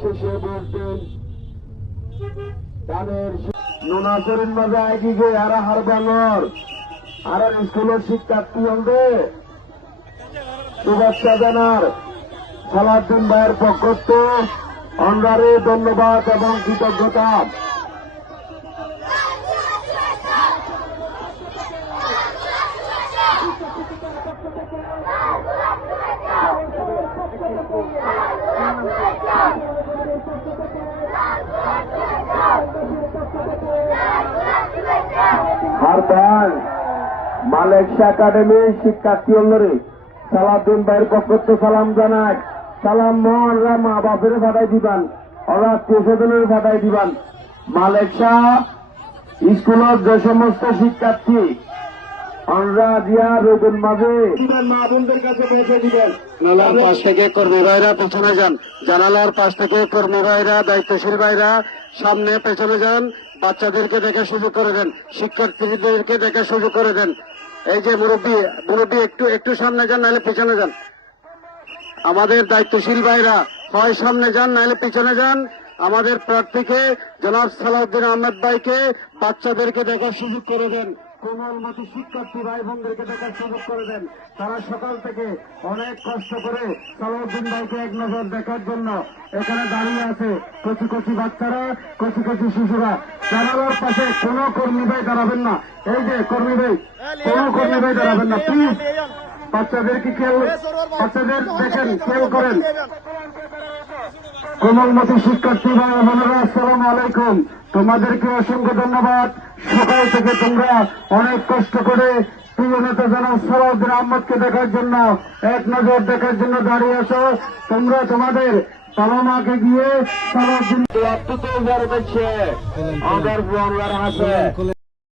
শেষে বলতেন তাদের নুনাচরিন মাঝে আগে গিয়ে আর হারবানোর আর স্কুলের শিক্ষার্থী হলে শুভেচ্ছা জানার সালাউদ্দিন ভাইয়ের পক্ষ থেকে অনরারে ধন্যবাদ এবং কৃতজ্ঞতা। হারবান মালেকশা একাডেমির শিক্ষার্থী হলরে সালাউদ্দিন ভাইয়ের পক্ষ থেকে সালাম জানায়। সালাম মহনরা মা বাপের ফাটাই দিবান, ওরা আত্মীয়-স্বজনের ফাটাই দিবান। মালেকশা স্কুলের যে সমস্ত শিক্ষার্থী আমরা দিয়া রোদের মাঝে মা বোনদের কাছে পৌঁছে দিবেন। জানালার পাশ থেকে কর্মী ভাইরা পেছনে যান, জানালার পাশ থেকে কর্মী ভাইরা দায়িত্বশীল ভাইরা সামনে পেছনে যান। বাচ্চাদেরকে দেখে সুযোগ করে দেন, শিক্ষার্থীদেরকে দেখে সুযোগ করে দেন। এই যে মুরব্বী একটু সামনে যান, নাহলে পিছনে যান। আমাদের দায়িত্বশীল ভাইরা হয় সামনে যান, নাহলে পিছনে যান। আমাদের প্রার্থীকে জনাব সালাউদ্দিন আহমেদ ভাইকে বাচ্চাদেরকে দেখার সুযোগ করে দেন, কোমলমতি শিক্ষার্থী ভাই বোনদেরকে দেখার সুযোগ করে দেন। তারা সকাল থেকে অনেক কষ্ট করে সালাউদ্দিন ভাইকে এক নজর দেখার জন্য এখানে দাঁড়িয়ে আছে। কচি কচি বাচ্চারা, কচি কচি শিশুরা। জানালার পাশে কোন কর্মী ভাই দাঁড়াবেন না। এই যে কর্মী ভাই, কোন কর্মী ভাই দাঁড়াবেন না প্লিজ। বাচ্চাদেরকে বাচ্চাদের দেখেন, খেয়াল করেন। কোমলমতি শিক্ষার্থী ভাই বোনেরা, আসসালামু আলাইকুম। তোমাদেরকে অসংখ্য ধন্যবাদ। সকাল থেকে তোমরা অনেক কষ্ট করে প্রিয় নেতা জনাব সালাউদ্দিন আহমেদকে দেখার জন্য, এক নজর দেখার জন্য দাঁড়িয়ে আছো। তোমরা তোমাদের বাবা মাকে গিয়ে সালাউদ্দিন আছে।